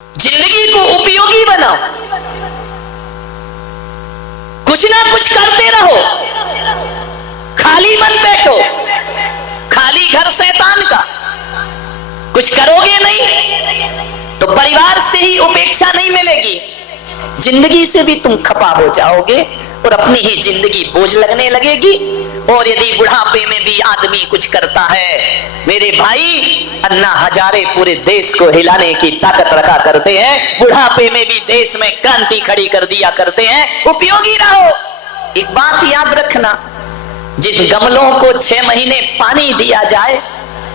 जिंदगी को उपयोगी बनाओ, कुछ ना कुछ करते रहो, खाली मत बैठो। खाली घर शैतान का, कुछ करोगे नहीं तो परिवार से ही उपेक्षा नहीं मिलेगी, जिंदगी से भी तुम खपा हो जाओगे और अपनी ही जिंदगी बोझ लगने लगेगी। और यदि बुढ़ापे में भी आदमी कुछ करता है, मेरे भाई अन्ना हजारे पूरे देश को हिलाने की ताकत रखा करते हैं, बुढ़ापे में भी देश में क्रांति खड़ी कर दिया करते हैं। उपयोगी रहो। एक बात याद रखना, जिस गमलों को 6 महीने पानी दिया जाए,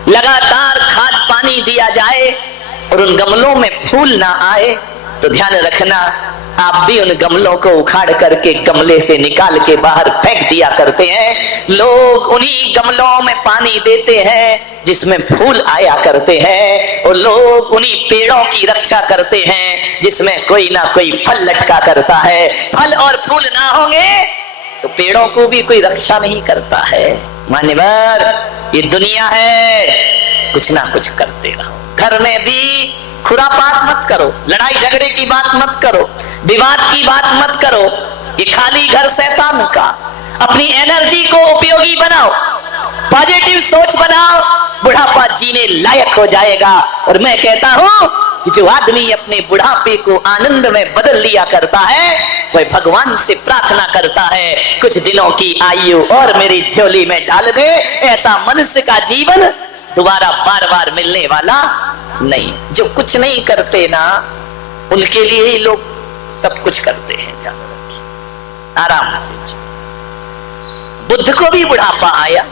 लगातार खाद पानी दिया जाए और उन गमलों में फूल ना आए, तो ध्यान रखना आप भी उन गमलों को उखाड़ करके गमले से निकाल के बाहर फेंक दिया करते हैं। लोग उन्हीं गमलों में पानी देते हैं जिसमें फूल आया करते हैं, और लोग उन्हीं पेड़ों की रक्षा करते हैं जिसमें कोई ना कोई फल लटका करता है। फल और फूल ना होंगे तो पेड़ों को भी कोई रक्षा नहीं करता है। मान्यवर, ये दुनिया है, कुछ ना कुछ करते रहो। घर में भी खुरापात मत करो, लड़ाई झगड़े की बात मत करो, विवाद की बात मत करो। ये खाली घर शैतान का। अपनी एनर्जी को उपयोगी बनाओ, पॉजिटिव सोच बनाओ, बुढ़ापा जीने लायक हो जाएगा। और मैं कहता हूं कि जो आदमी अपने बुढ़ापे को आनंद में बदल लिया करता है, वह भगवान से प्रार्थना करता है कुछ दिनों की आयु और मेरी झोली में डाल दे। ऐसा मनुष्य का जीवन दोबारा बार बार मिलने वाला नहीं। जो कुछ नहीं करते ना, उनके लिए ही लोग सब कुछ करते हैं। ध्यान रखिए, आराम से। बुद्ध को भी बुढ़ापा आया,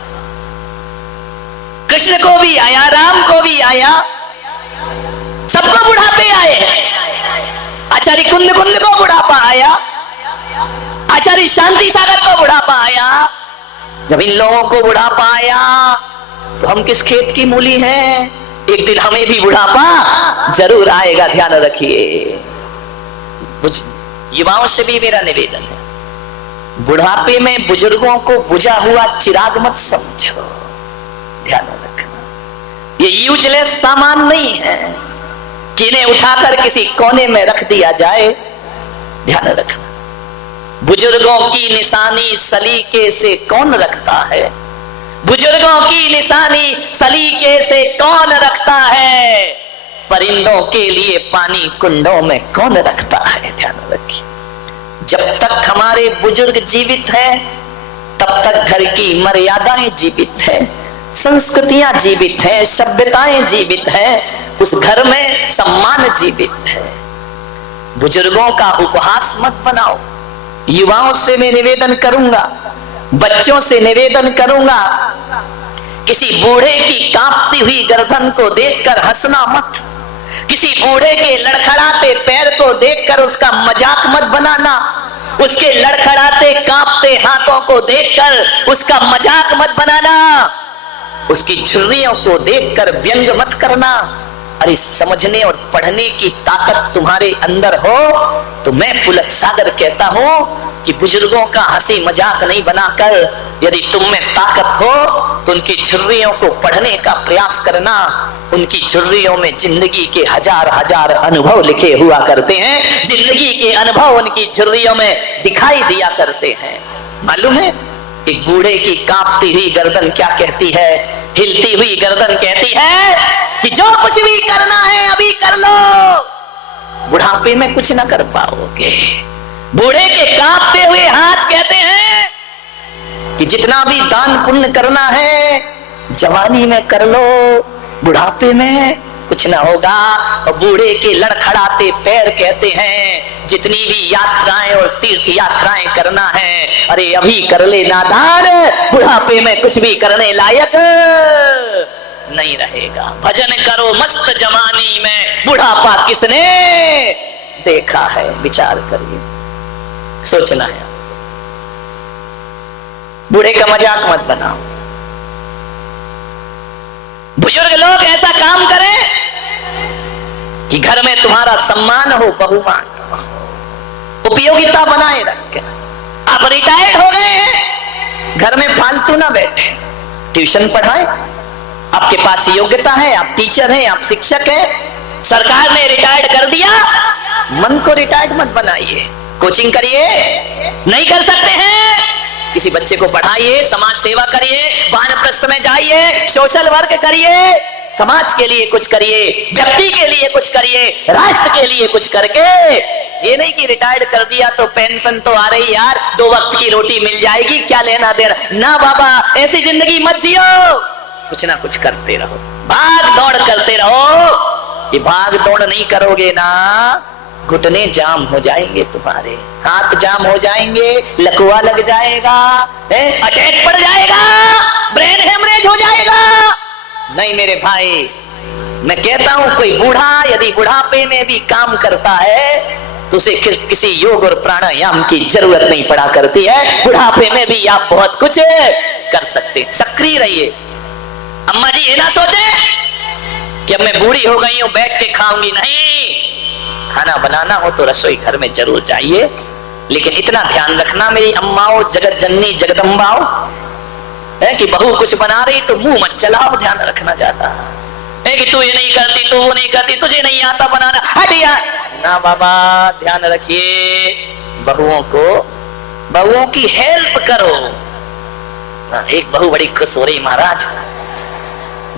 कृष्ण को भी आया, राम को भी आया, सबको बुढ़ापे आए हैं। आचार्य कुंद को बुढ़ापा आया, आचार्य शांति सागर को बुढ़ापा आया। जब इन लोगों को बुढ़ापा आया तो हम किस खेत की मूली हैं, एक दिन हमें भी बुढ़ापा जरूर आएगा। ध्यान रखिए। युवाओं से भी मेरा निवेदन है, बुढ़ापे में बुजुर्गों को बुझा हुआ चिराग मत समझो। ध्यान रखना, ये यूजलेस सामान नहीं है कि इन्हें उठाकर किसी कोने में रख दिया जाए। ध्यान रखना, बुजुर्गों की निशानी सलीके से कौन रखता है, बुजुर्गों की निशानी सलीके से कौन रखता है, परिंदों के लिए पानी कुंडों में कौन रखता है। ध्यान रखिए, जब तक हमारे बुजुर्ग जीवित हैं, तब तक घर की मर्यादाएं जीवित हैं, संस्कृतियां जीवित हैं, सभ्यताएं जीवित हैं, उस घर में सम्मान जीवित है। बुजुर्गों का उपहास मत बनाओ। युवाओं से मैं निवेदन करूंगा, बच्चों से निवेदन करूंगा, किसी बूढ़े की कांपती हुई गर्दन को देखकर हंसना मत, किसी बूढ़े के लड़खड़ाते पैर को देखकर उसका मजाक मत बनाना, उसके लड़खड़ाते कांपते हाथों को देखकर उसका मजाक मत बनाना, उसकी छुर्रियों को देखकर व्यंग मत करना। अरे समझने और पढ़ने की ताकत तुम्हारे अंदर हो तो मैं पुलक सागर कहता हूं कि बुजुर्गों का हंसी मजाक नहीं बनाकर, यदि तुम में ताकत हो तो उनकी झुर्रियों को पढ़ने का प्रयास करना। उनकी झुर्रियों में जिंदगी के हजार हजार अनुभव लिखे हुआ करते हैं, जिंदगी के अनुभव उनकी झुर्रियों में दिखाई दिया करते हैं। मालूम है, एक बूढ़े की कांपती हुई गर्दन क्या कहती है, हिलती हुई गर्दन कहती है कि जो कुछ भी करना है अभी कर लो, बुढ़ापे में कुछ ना कर पाओगे। बूढ़े के कांपते हुए हाथ कहते हैं कि जितना भी दान पुण्य करना है जवानी में कर लो, बुढ़ापे में कुछ ना होगा। और बूढ़े के लड़खड़ाते पैर कहते हैं जितनी भी यात्राएं और तीर्थ यात्राएं करना है, अरे अभी कर ले नादान, बुढ़ापे में कुछ भी करने लायक नहीं रहेगा। भजन करो मस्त जवानी में, बुढ़ापा किसने देखा है। विचार करिए, सोचना है। बूढ़े का मजाक मत बनाओ। बुजुर्ग लोग ऐसा काम करें कि घर में तुम्हारा सम्मान हो, बहुमान हो, उपयोगिता बनाए रखे। आप रिटायर्ड हो गए हैं, घर में फालतू ना बैठे, ट्यूशन पढ़ाएं। आपके पास योग्यता है, आप टीचर हैं, आप शिक्षक हैं, सरकार ने रिटायर्ड कर दिया, मन को रिटायर्ड मत बनाइए। कोचिंग करिए, नहीं कर सकते हैं, किसी बच्चे को पढ़ाइए, समाज सेवा करिए, वानप्रस्थ में जाइए, सोशल वर्क करिए, समाज के लिए कुछ करिए, व्यक्ति के लिए कुछ करिए, राष्ट्र के लिए कुछ करके। ये नहीं कि रिटायर्ड कर दिया तो पेंशन तो आ रही यार, 2 वक्त की रोटी मिल जाएगी, क्या लेना देना। ना बाबा, ऐसी जिंदगी मत जियो, कुछ ना कुछ करते रहो, भाग दौड़ करते रहो। ये भाग दौड़ नहीं करोगे ना, घुटने जाम हो जाएंगे तुम्हारे, हाथ जाम हो जाएंगे, लकवा लग जाएगा, अटैक पड़ जाएगा, ब्रेन हेमरेज हो जाएगा। नहीं मेरे भाई, मैं कहता हूं कोई बूढ़ा यदि बुढ़ापे में भी काम करता है तो उसे किसी योग और प्राणायाम की जरूरत नहीं पड़ा करती है। बुढ़ापे में भी आप बहुत कुछ कर सकते, सक्रिय रहिए। अम्मा जी ये ना सोचे कि अब मैं बूढ़ी हो गई हूं बैठ के खाऊंगी, नहीं, खाना बनाना हो तो रसोई घर में जरूर जाइए, लेकिन इतना ध्यान रखना मेरी अम्माओं, जगत जननी जगदम्बाओं, है कि बहू कुछ बना रही तो मुंह मत चलाओ, ध्यान रखना जाता है कि तू ये नहीं करती, तू वो नहीं करती, तुझे नहीं आता बनाना, हट यार। ना बाबा, ध्यान रखिए, बहुओं की हेल्प करो। एक बहू बड़ी खुश हो रही, महाराज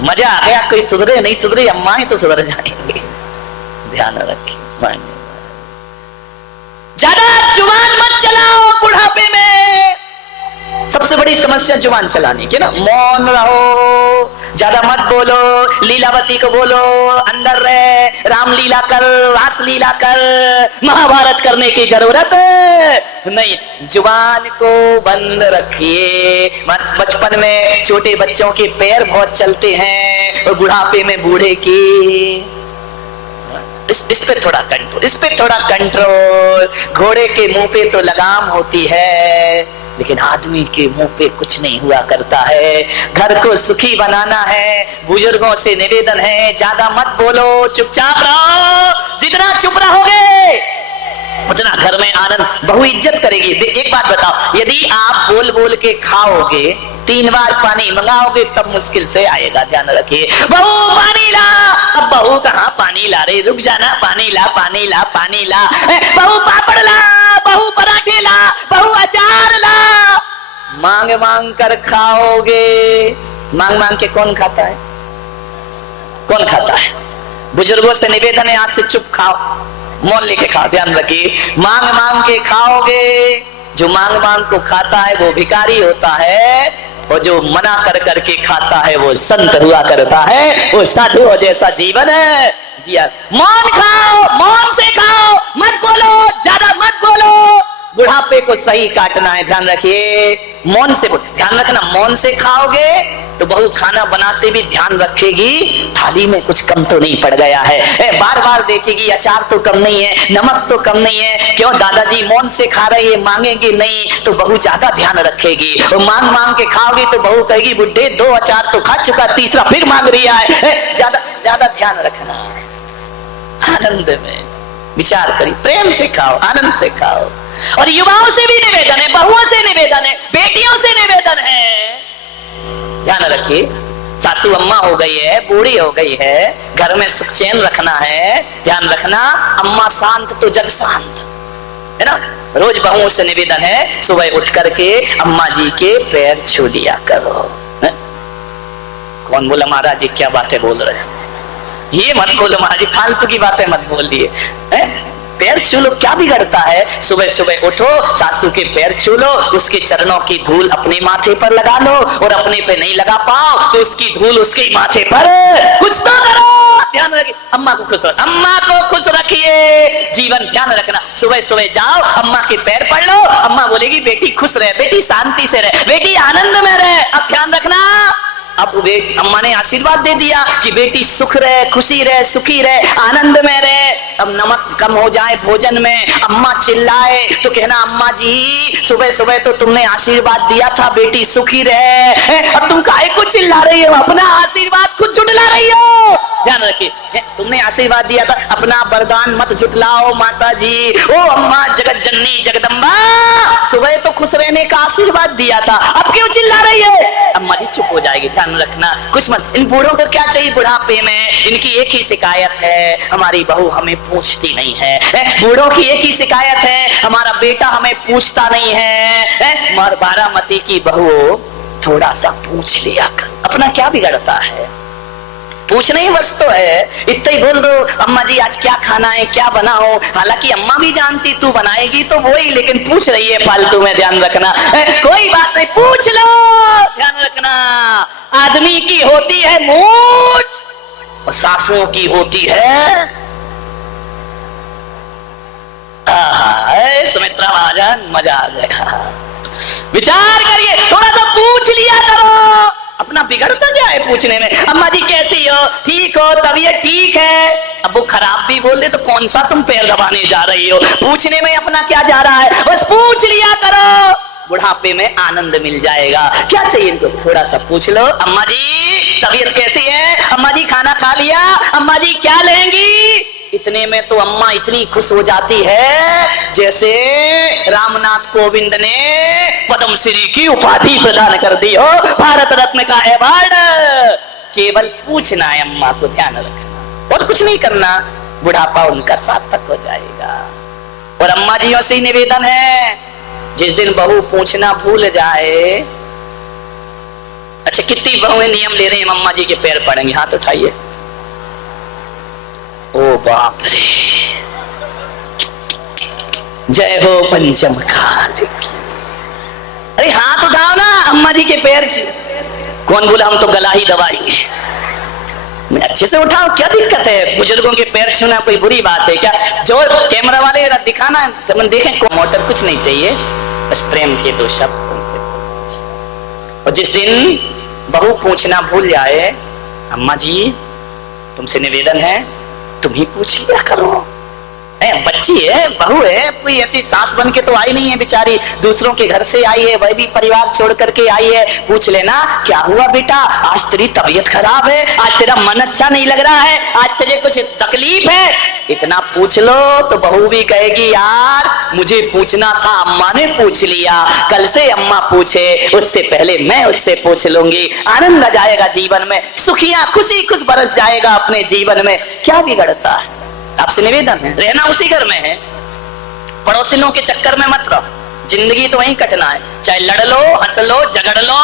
मजा आ गया, कोई सुधरे नहीं सुधरे, अम्मा ही तो सुधर जाएंगे। ध्यान रखिए, ज्यादा जुबान मत चलाओ बुढ़ापे में। सबसे बड़ी समस्या जुबान चलाने की ना, मौन रहो, ज्यादा मत बोलो, लीलावती को बोलो अंदर रहे, रामलीला कर, रासलीला कर, महाभारत करने की जरूरत नहीं, जुबान को बंद रखिए। बचपन में छोटे बच्चों के पैर बहुत चलते हैं और बुढ़ापे में बूढ़े की, इस पे थोड़ा कंट्रोल, इस पे थोड़ा कंट्रोल। घोड़े के मुंह पे तो लगाम होती है, लेकिन आदमी के मुंह पे कुछ नहीं हुआ करता है। घर को सुखी बनाना है, बुजुर्गों से निवेदन है, ज्यादा मत बोलो, चुपचाप रहो। जितना चुप रहोगे उतना घर में आनंद, बहु इज्जत करेगी। एक बात बताओ, यदि आप बोल बोल के खाओगे, 3 बार पानी मंगाओगे तब मुश्किल से आएगा। ध्यान रखिए, बहू पानी ला, अब बहू कहाँ पानी ला रही, रुक जाना, पानी ला, पानी ला, पानी ला, बहू पापड़ ला, बहू पराठे ला, बहू अचार ला। मांग मांग कर खाओगे, मांग मांग के कौन खाता है, कौन खाता है? बुजुर्गों से निवेदन है, आज से चुप खाओ, मौन लेके खाओ। ध्यान रखिए, मांग मांग के खाओगे, जो मांग मांग को खाता है वो भिखारी होता है, और जो मना कर करके खाता है वो संत हुआ करता है, वो साधु जैसा जीवन है। जी मौन खाओ, मौन से खाओ, मत बोलो, ज्यादा मत बोलो, बुढ़ापे को सही काटना है। ध्यान रखिए, मौन से, ध्यान रखना, मौन से खाओगे तो बहू खाना बनाते भी ध्यान रखेगी, थाली में कुछ कम तो नहीं पड़ गया है, बार बार देखेगी अचार तो कम नहीं है, नमक तो कम नहीं है, क्यों दादाजी मौन से खा रहे हैं, मांगेंगे नहीं तो बहू ज्यादा ध्यान रखेगी। और मांग मांग के खाओगी तो बहू कहेगी बुड्ढे 2 अचार तो खा चुका, तीसरा फिर मांग रहा है। ज्यादा ज्यादा ध्यान रखना, आनंद में विचार करिए, प्रेम से खाओ, आनंद से खाओ। और युवाओं से भी निवेदन है, बहुओं से निवेदन है, बेटियों से निवेदन है, ध्यान रखिए, सासू अम्मा हो गई है, बूढ़ी हो गई है, घर में सुख चैन रखना है, ध्यान रखना, अम्मा शांत तो जग शांत है ना। रोज बहुओं से निवेदन है, सुबह उठ करके अम्मा जी के पैर छू लिया करो। कौन बोला महाराज जी क्या बातें बोल रहे हैं, ये मत बोलो महाराज जी, फालतू की बातें मत बोलिए। पैर छू लो, क्या बिगड़ता है? सुबह सुबह उठो, सासू के पैर छू लो, उसके चरणों की धूल अपने माथे पर लगा लो, और अपने पे नहीं लगा पाओ तो उसकी धूल उसके माथे पर कुछ तो करो। ध्यान रखिए, अम्मा को खुश रखो, अम्मा को खुश रखिए, जीवन ध्यान रखना। सुबह सुबह जाओ, अम्मा के पैर पड़ लो, अम्मा बोलेगी बेटी खुश रहे, बेटी शांति से रहे, बेटी आनंद में रहे। अब ध्यान रखना, अब अम्मा ने आशीर्वाद दे दिया कि बेटी सुख रहे, खुशी रहे, सुखी रहे, आनंद में रहे। अब नमक कम हो जाए भोजन में, अम्मा चिल्लाए तो कहना अम्मा जी सुबह सुबह तो तुमने आशीर्वाद दिया था बेटी सुखी रहे, अब तुम काहे को चिल्ला रही हो, अपना आशीर्वाद खुद जुटला रही हो। ध्यान रखिए, तुमने आशीर्वाद दिया था, अपना वरदान मत झुटलाओ माता जी। ओ अम्मा जगत जननी जगदम्बा, सुबह तो खुश रहने का आशीर्वाद दिया था, अब क्यों चिल्ला रही है? अम्मा जी चुप हो जाएगी, ध्यान रखना, कुछ मत। इन बूढ़ों को क्या चाहिए बुढ़ापे में? इनकी एक ही शिकायत है, हमारी बहू हमें पूछती नहीं है। बूढ़ों की एक ही शिकायत है, हमारा बेटा हमें पूछता नहीं है। मर बारामती की बहू थोड़ा सा पूछ लिया कर, अपना क्या बिगड़ता है? पूछना ही बस तो है, इतना ही बोल दो अम्मा जी आज क्या खाना है, क्या बनाओ। हालांकि अम्मा भी जानती तू बनाएगी तो वही, लेकिन पूछ रही है फालतू में, ध्यान रखना। कोई बात नहीं, पूछ लो, ध्यान रखना। आदमी की होती है मूछ और सासुओं की होती है सुमित्रा महाजन, मजा आ गया। विचार करिए, थोड़ा सा पूछ लिया करो, अपना बिगड़ता क्या है पूछने में? अम्मा जी कैसी हो, ठीक हो, तबीयत ठीक है। अब वो खराब भी बोल दे तो कौन सा तुम पैर दबाने जा रही हो? पूछने में अपना क्या जा रहा है, बस पूछ लिया करो, बुढ़ापे में आनंद मिल जाएगा। क्या चाहिए इनको, थोड़ा सा पूछ लो। अम्मा जी तबीयत कैसी है, अम्मा जी खाना खा लिया, अम्मा जी क्या लेंगी? इतने में तो अम्मा इतनी खुश हो जाती है जैसे रामनाथ कोविंद ने पद्मश्री की उपाधि प्रदान कर दी हो, भारत रत्न का अवार्ड। केवल पूछना है अम्मा को, ध्यान रखना, और कुछ नहीं करना, बुढ़ापा उनका सार्थक हो जाएगा। और अम्मा जियों से निवेदन है, जिस दिन बहू पूछना भूल जाए। अच्छा कितनी बहुएं नियम ले रहे हैं, अम्मा जी के पैर पड़ेंगे, हाथ उठाइए। ओ बाप रे, जय हो पंचम काल की। अरे हाथ उठाओ ना, अम्मा जी के पैर से। कौन बोला हम तो गला ही दबाएंगे? अच्छे से उठाओ, क्या दिक्कत है? बुजुर्गों के पैर छूना कोई बुरी बात है क्या? जो कैमरा वाले दिखाना, हम देखें, मोटर कुछ नहीं चाहिए, बस प्रेम के दो शब्द उनसे। और जिस दिन बहू पूछना भूल जाए, अम्मा जी तुमसे निवेदन है तुम ही पूछ लिया करो। बच्ची है, बहू है, कोई ऐसी सास बन के तो आई नहीं है बेचारी, दूसरों के घर से आई है, वह भी परिवार छोड़ करके आई है। पूछ लेना, क्या हुआ बेटा, आज तेरी तबीयत खराब है, आज तेरा मन अच्छा नहीं लग रहा है, आज तेरे कुछ तकलीफ है, इतना पूछ लो तो बहू भी कहेगी यार मुझे पूछना था, अम्मा ने पूछ लिया, कल से अम्मा पूछे, उससे पहले मैं उससे पूछ लूंगी। आनंद आ जाएगा जीवन में, सुखियां खुशी खुश बरस जाएगा अपने जीवन में। क्या बिगड़ता है? आपसे निवेदन है, रहना उसी घर में है, पड़ोसियों के चक्कर में मत रहो, जिंदगी तो वहीं कटना है, चाहे लड़ लो, हंस लो, झगड़ लो।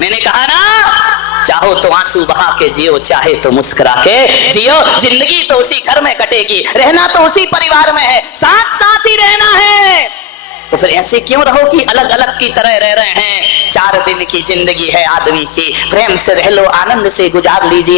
मैंने कहा ना, चाहो तो आंसू बहा के जियो, चाहे तो मुस्कुरा के जियो, जिंदगी तो उसी घर में कटेगी, रहना तो उसी परिवार में है, साथ साथ ही रहना है। तो फिर ऐसे क्यों रहो कि अलग अलग की तरह रह रहे हैं? 4 दिन की जिंदगी है आदमी की, प्रेम से रह लो, आनंद से गुजार लीजिए।